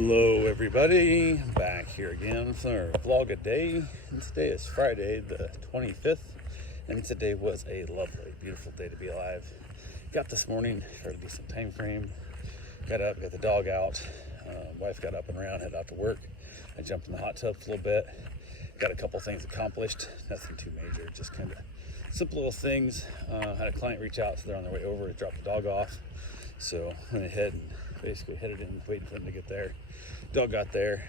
Hello everybody, back here again for our vlog a day, and today is Friday the 25th, and today was a lovely, beautiful day to be alive. Got this morning, tried a decent time frame, got up, got the dog out, wife got up and around, headed out to work. I jumped in the hot tub for a little bit, got a couple things accomplished, nothing too major, just kind of simple little things. Had a client reach out, so they're on their way over to drop the dog off, so went ahead and basically headed in, waiting for them to get there. Dog got there.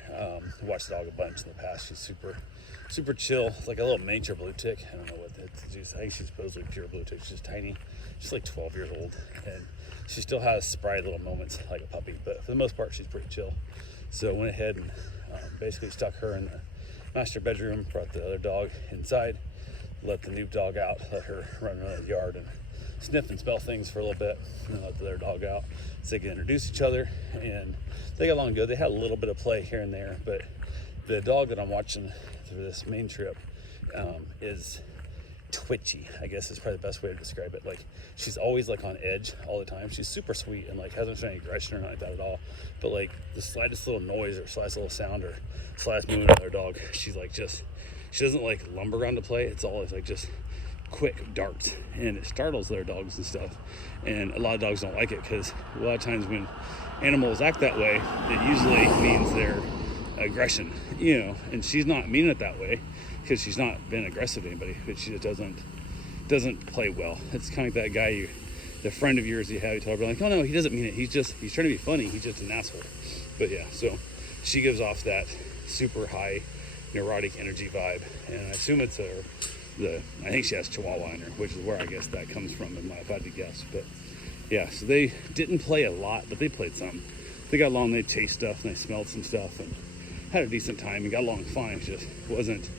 Watched the dog a bunch in the past. She's super chill. It's like a little miniature blue tick. I don't know what it's. I think she's supposedly pure blue tick. She's tiny. She's like 12 years old, and she still has spry little moments like a puppy, but for the most part she's pretty chill. So went ahead and basically stuck her in the master bedroom, brought the other dog inside, let the new dog out, let her run around the yard and sniff and smell things for a little bit, and then let the other dog out so they can introduce each other. And they got along good. They had a little bit of play here and there, but the dog that I'm watching through this main trip is twitchy, I guess is probably the best way to describe it. Like, she's always like on edge all the time. She's super sweet and like hasn't shown any aggression or nothing like that at all, but like the slightest little noise or slightest little sound or slightest movement of their dog, she's like she doesn't like lumber around to play. It's always like just quick darts, and it startles their dogs and stuff. And a lot of dogs don't like it because a lot of times when animals act that way, it usually means their aggression, and she's not meaning it that way because she's not been aggressive to anybody, but she just doesn't play well. It's kind of like that guy, the friend of yours you have, you tell her like, oh no, he doesn't mean it, he's trying to be funny, he's just an asshole. But yeah, so she gives off that super high neurotic energy vibe, and I assume it's I think she has Chihuahua in her, which is where I guess that comes from, if I had to guess. But yeah, so they didn't play a lot, but they played some. They got along, they chased stuff, and they smelled some stuff, and had a decent time, and got along fine. It just wasn't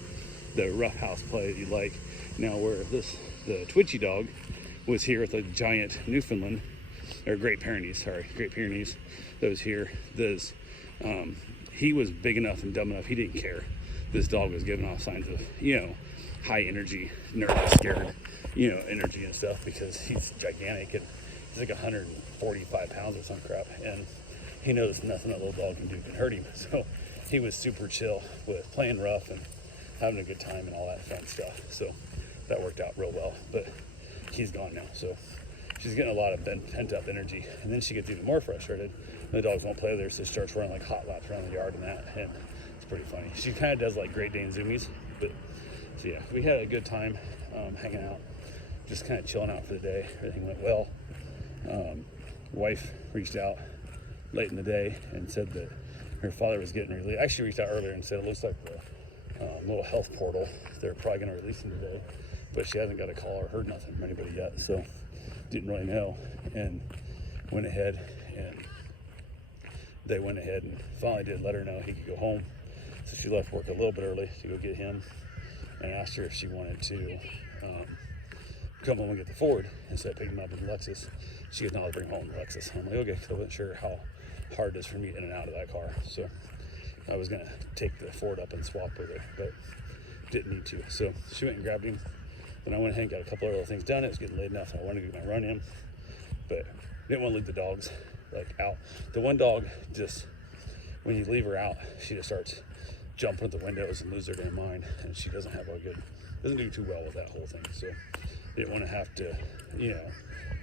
the rough house play that you like. Now, where the twitchy dog was here with a giant Newfoundland, or Great Pyrenees, that was here. He was big enough and dumb enough, he didn't care. This dog was giving off signs of, high energy, nervous, scared, energy and stuff, because he's gigantic and he's like 145 pounds or some crap, and he knows nothing a little dog can do can hurt him. So he was super chill with playing rough and having a good time and all that fun stuff. So that worked out real well, but he's gone now. So she's getting a lot of pent up energy, and then she gets even more frustrated when the dogs won't play with her, so she starts running like hot laps around the yard and that, and it's pretty funny. She kind of does like Great Dane zoomies, but so yeah, we had a good time hanging out, just kind of chilling out for the day. Everything went well. Wife reached out late in the day and said that her father was getting released. Actually reached out earlier and said it looks like the little health portal, they're probably going to release him today, but she hasn't got a call or heard nothing from anybody yet, so didn't really know. And went ahead and they went ahead and finally did let her know he could go home. So she left work a little bit early to go get him, and asked her if she wanted to come home and get the Ford instead of picking him up in the Lexus. She goes, no, I'll bring him home in the Lexus. I'm like, okay, because I wasn't sure how hard it is for me in and out of that car. So I was going to take the Ford up and swap with her, but didn't need to. So she went and grabbed him. Then I went ahead and got a couple of other things done. It was getting late enough, I wanted to get my run in, but didn't want to leave the dogs like out. The one dog just, when you leave her out, she just starts jumping at the windows and lose her damn mind, and she doesn't do too well with that whole thing. So didn't want to have to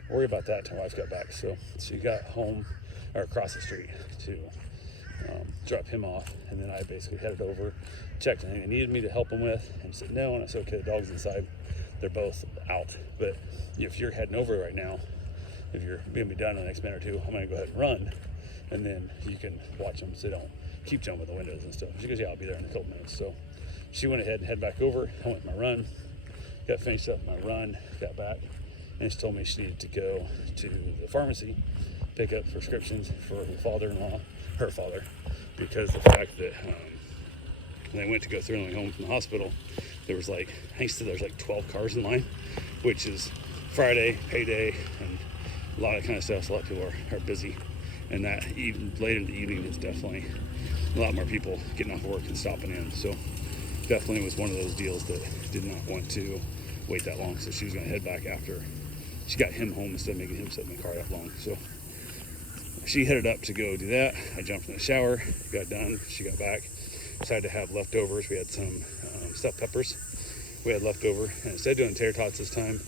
worry about that until my wife got back. So she got home or across the street to drop him off, and then I basically headed over, checked anything they needed me to help them with, and said no, and I said okay, the dog's inside, they're both out, but if you're heading over right now, if you're gonna be done in the next minute or two, I'm gonna go ahead and run, and then you can watch them so they don't keep jumping the windows and stuff. She goes, yeah, I'll be there in a couple minutes. So she went ahead and head back over. I went my run, got finished up my run, got back, and she told me she needed to go to the pharmacy, pick up prescriptions for her father, because the fact that when they went to go through and home from the hospital, there was like, I think there's like 12 cars in line, which is Friday, payday, and a lot of kind of stuff. So a lot of people are busy, and that even late in the evening is definitely a lot more people getting off work and stopping in. So definitely was one of those deals that did not want to wait that long. So she was going to head back after she got him home instead of making him sit in the car that long. So she headed up to go do that. I jumped in the shower, got done. She got back. Decided to have leftovers. We had some stuffed peppers. We had leftover, and instead of doing tater tots this time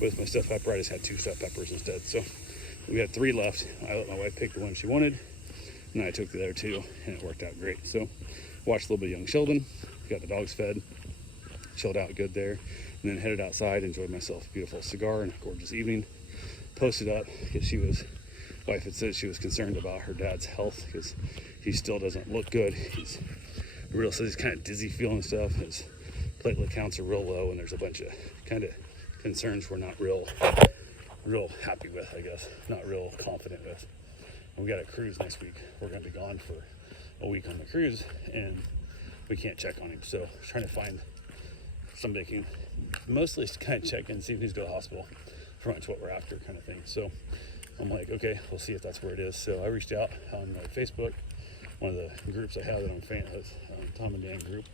with my stuffed pepper, I just had 2 stuffed peppers instead. So we had 3 left. I let my wife pick the one she wanted, and I took the other 2, and it worked out great. So watched a little bit of Young Sheldon, got the dogs fed, chilled out good there, and then headed outside, enjoyed myself a beautiful cigar and a gorgeous evening. Posted up because wife had said she was concerned about her dad's health because he still doesn't look good. He's kind of dizzy feeling stuff. His platelet counts are real low, and there's a bunch of kind of concerns we're not real happy with, I guess, not real confident with. And we got a cruise next week. We're going to be gone for a week on the cruise, and we can't check on him. So trying to find somebody can mostly kind of check in, see if he's go to the hospital. Pretty much what we're after, kind of thing. So I'm like, okay, we'll see if that's where it is. So I reached out on Facebook, one of the groups I have that I'm a fan of, Tom and Dan group,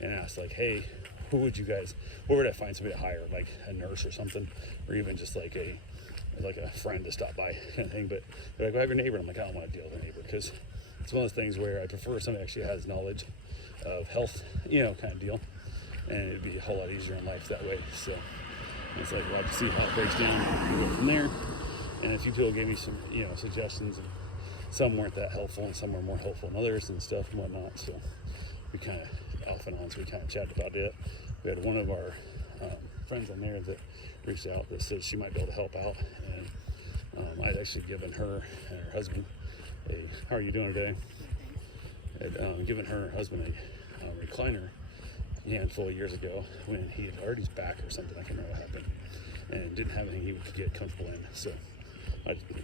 and asked like, hey, where would I find somebody to hire, like a nurse or something, or even just like a friend to stop by, kind of thing. But they're like, well, I have your neighbor. I'm like, I don't want to deal with a neighbor because it's one of those things where I prefer somebody actually has knowledge of health, kind of deal, and it'd be a whole lot easier in life that way. So it's like, we'll have to see how it breaks down and go from there. And a few people gave me some, suggestions, and some weren't that helpful, and some were more helpful than others and stuff and whatnot. So we kind of off and on, so we kind of chatted about it. We had one of our friends on there that reached out that said she might be able to help out, and I'd actually given her and her husband how are you doing today? I'd given her and her husband a recliner a handful of years ago when he had hurt his back or something. I can't remember what happened, and didn't have anything he could get comfortable in. So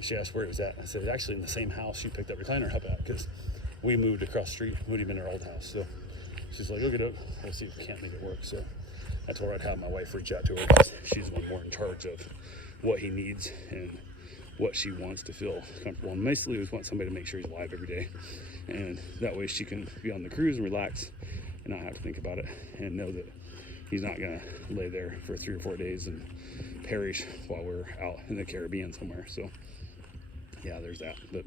she asked where it was at. I said, actually in the same house she picked that recliner up at, because we moved across the street, moved him in our old house. So she's like, okay, we'll see if we can't make it work. So I told her I'd have my wife reach out to her, because she's the one more in charge of what he needs and what she wants to feel comfortable. And mostly we just want somebody to make sure he's alive every day, and that way she can be on the cruise and relax and not have to think about it, and know that he's not gonna lay there for 3 or 4 days and perish while we're out in the Caribbean somewhere. So yeah, there's that. But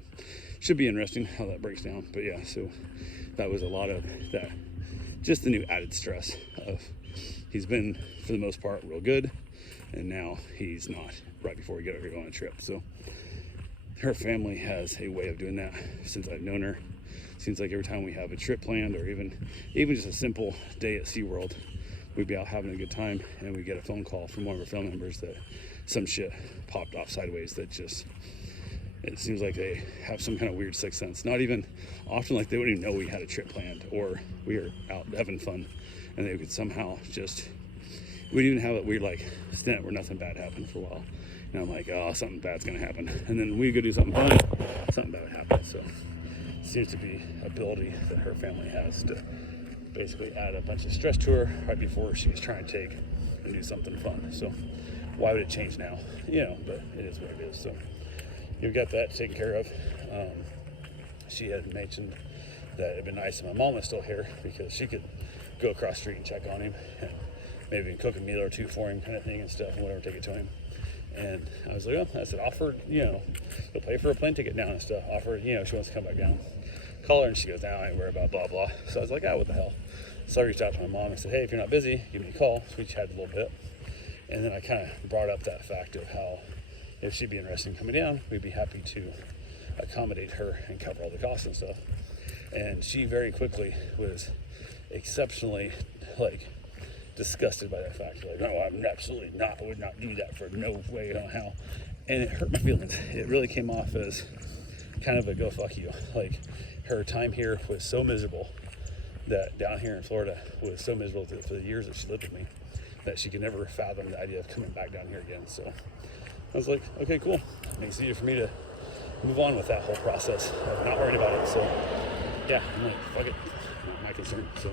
should be interesting how that breaks down. But yeah, so that was a lot of that, just the new added stress of he's been for the most part real good, and now he's not right before we get ready to go on a trip. So her family has a way of doing that since I've known her. Seems like every time we have a trip planned, or even just a simple day at SeaWorld, we'd be out having a good time, and we get a phone call from one of our family members that some shit popped off sideways. That just, it seems like they have some kind of weird sixth sense. Not even often, like they wouldn't even know we had a trip planned or we were out having fun, and they could somehow just, we'd even have that weird like stint where nothing bad happened for a while, and I'm like, oh, something bad's gonna happen, and then we go do something fun, something bad would happen. So it seems to be ability that her family has to basically add a bunch of stress to her right before she's trying to take and do something fun. So why would it change now? But it is what it is. So you've got that taken care of. She had mentioned that it'd been nice if my mom was still here, because she could go across the street and check on him, and maybe cook a meal or two for him, kind of thing, and stuff, and whatever, take it to him. And I was like, I said, offered, he'll pay for a plane ticket down and stuff. Offered, she wants to come back down. Call her, and she goes, I ain't worried about blah, blah. So I was like, what the hell? So I reached out to my mom and said, hey, if you're not busy, give me a call. So we chatted a little bit. And then I kind of brought up that fact of how if she'd be interested in coming down, we'd be happy to accommodate her and cover all the costs and stuff. And she very quickly was exceptionally, disgusted by that fact. Like, no, I'm absolutely not. I would not do that for no way, no how. And it hurt my feelings. It really came off as kind of a go fuck you. Like, her time here was so miserable, that down here in Florida was so miserable for the years that she lived with me, that she could never fathom the idea of coming back down here again. So I was like, okay, cool. Makes it easier for me to move on with that whole process. I'm not worried about it. So yeah, I'm like, fuck it, not my concern. So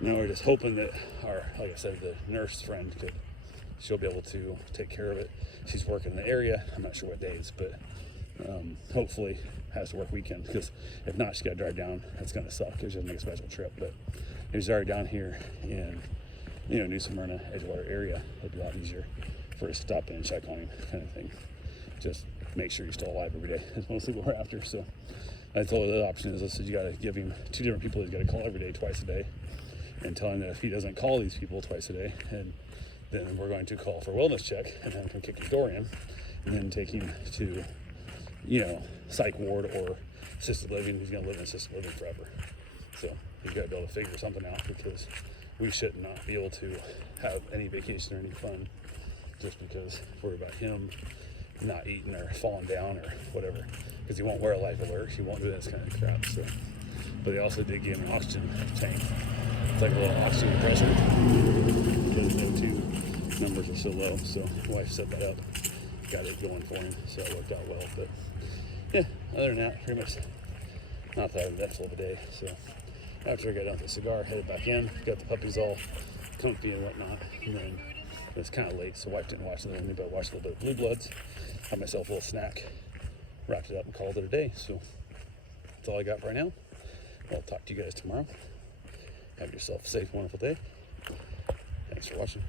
now we're just hoping that our, like I said, the nurse friend she'll be able to take care of it. She's working in the area. I'm not sure what days, but hopefully has to work weekend, because if not, she's got to drive down. That's going to suck. It's just make a special trip. But if she's already down here in, New Smyrna, Edgewater area, it'd be a lot easier for her to stop in and check on him, kind of thing. Just make sure he's still alive every day. That's mostly what we're after. So I told the option is, I said, you got to give him 2 different people he's got to call every day, twice a day, and tell him that if he doesn't call these people twice a day, and then we're going to call for a wellness check, and then kick his door in, and then take him to, psych ward or assisted living. He's going to live in assisted living forever. So he's got to be able to figure something out, because we should not be able to have any vacation or any fun just because we're about him not eating or falling down or whatever, because he won't wear a life alert. He won't do this kind of crap. So, but they also did give him an oxygen tank. It's like a little oxygen compressor because the O2 numbers are so low. So my wife set that up, got it going for him, so it worked out well. But yeah, other than that, pretty much not that eventful of a day. So after I got done with the cigar, headed back in, got the puppies all comfy and whatnot, and then it was kind of late, so wife didn't watch the movie, but I watched a little bit of Blue Bloods, had myself a little snack, wrapped it up and called it a day. So that's all I got for right now. I'll talk to you guys tomorrow. Have yourself a safe, wonderful day. Thanks for watching.